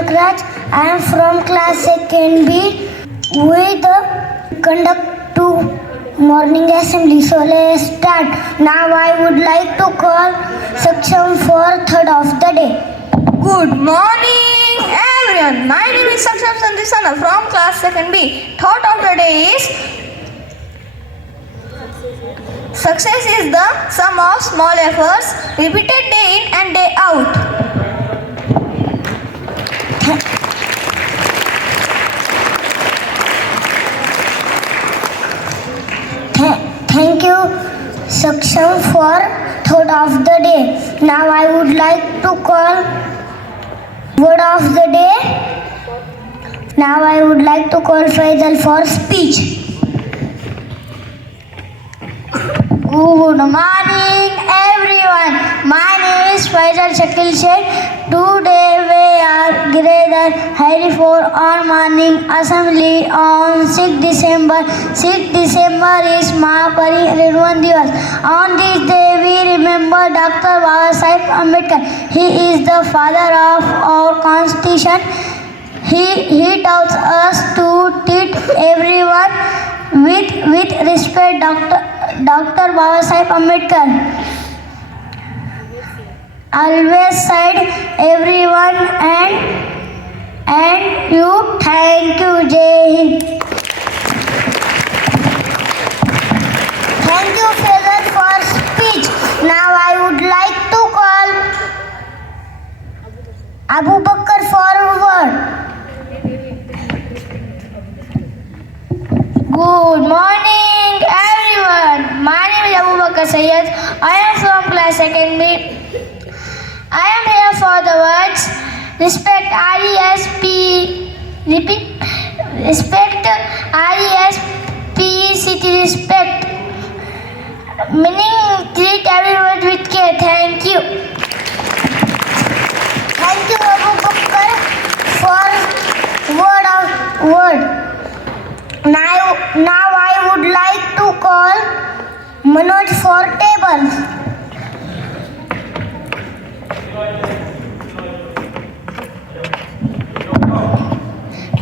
Gangakraj. I am from class 2nd B. We conduct two morning assembly. So let's start. Now I would like to call section for third of the day. Good morning, everyone. My name is Saksham Sandhisana from class 2nd B. Thought of the day is success is the sum of small efforts repeated day in and day out. Thank you, Saksham, for thought of the day. Now I would like to call word of the day. Now I would like to call Faisal for speech. Good morning, everyone. My name is Faisal Shakil Sheikh. Today we are gathered here for our morning assembly on 6 December. 6 December is Mahapariନିర్వాణ Divas. On this day we remember Dr. Babasaheb Ambedkar. He is the father of our constitution. He taught us to treat everyone with respect. Dr. Babasaheb Ambedkar always said everyone and you. Thank you, Jai Hind. Thank you, Faisal, for speech. Now I would like to call Abu Bakr for a word. Good morning, everyone. My name is Abu Bakr Sayyed. I am from class 2nd B. I am here for the words respect RESP. Repeat. Respect RESPECT. Respect. Meaning treat everyone with care. Thank you. Thank you, Abu Bakr, for word. Now I would like to call Manoj for tables.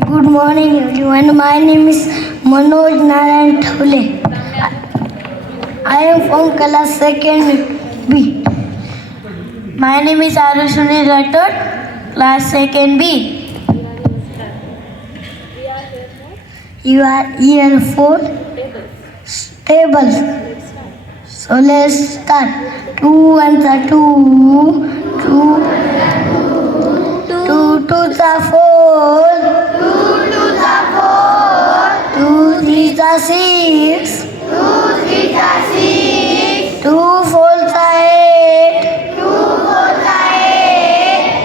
Good morning, everyone. My name is Manoj Narayan Thule. I am from class 2nd B. My name is Arushuni Rathod, class 2nd B. You are here for tables. So let's start. 2 ones are 2, 2 twos are 4, 2 threes are 6, 2 fours are 8,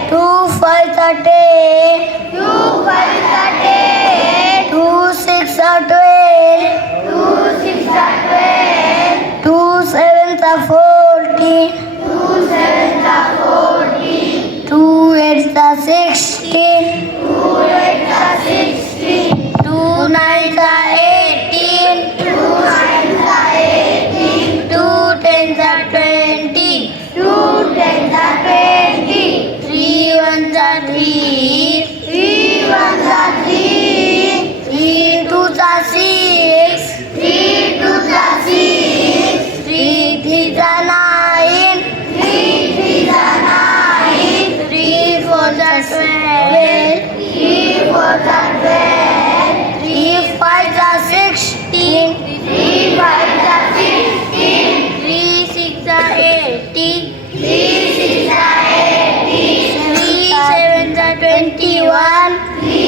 2 fives are 10, 2 sixes are 12, 2 sevens are 14, 2 eights are 16, 2 nines are 18, 2 tens are 20, 3 ones are 3, 3 twos are 6, 3 threes are 9, 3 fours are 12, 3 fives are 16, 3 sixes are 18, 3 sevens are 21, 3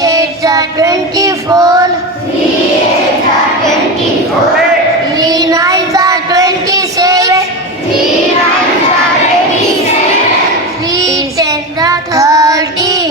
eights are 24, 3 nines are 27, 3 tens are 30,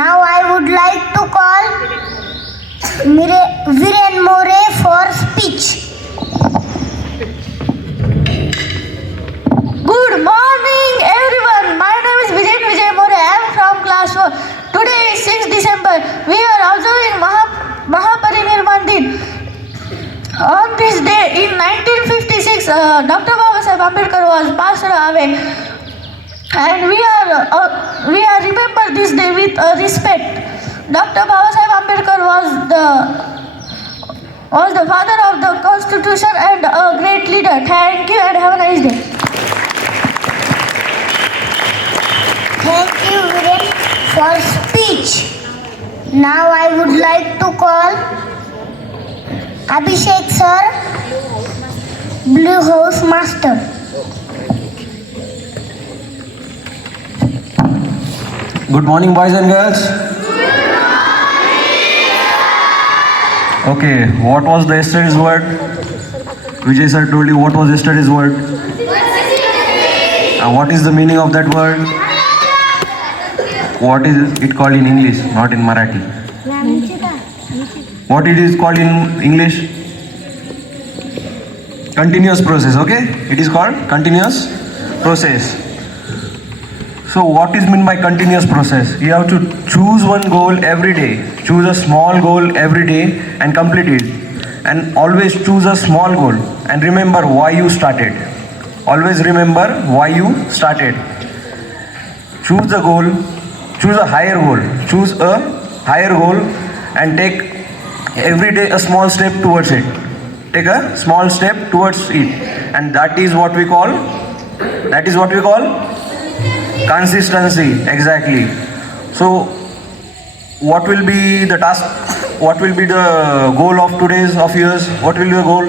Now I would like to call Viren More for speech. Good morning, everyone. My name is Vijay More. I am from class 4. Today is 6th December. We are observing Mahaparinirvan Din. On this day in 1956, Dr. Babasaheb Ambedkar was passed away, and we are remember this day with respect. Dr. Babasaheb Ambedkar was the father of the Constitution and a great leader. Thank you and have a nice day. Thank you, Viren, for speech. Now I would like to call Abhishek sir, Blue House Master. Good morning, boys and girls. Okay, what was the yesterday's word? Vijay sir told you what was yesterday's word. What is the meaning of that word? What is it called in English, not in Marathi? What it is called in English? Continuous process, okay? It is called continuous process. So what is meant by continuous process? You have to choose one goal every day. Choose a small goal every day and complete it. And always choose a small goal and remember why you started. Always remember why you started. Choose the goal. Choose a higher goal. Choose a higher goal and take every day a small step towards it. Take a small step towards it. And that is what we call consistency. Exactly. So what will be the task? What will be the goal of today's of yours? What will be the goal?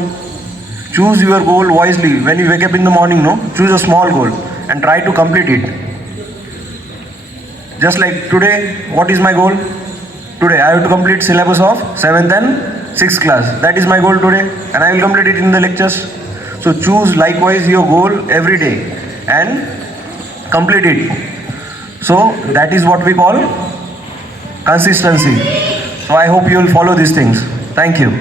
Choose your goal wisely. When you wake up in the morning, choose a small goal and try to complete it. Just like today, what is my goal? Today I have to complete syllabus of 7th and 6th class. That is my goal today, and I will complete it in the lectures. So choose likewise your goal every day and complete it. So that is what we call consistency. So I hope you will follow these things. Thank you.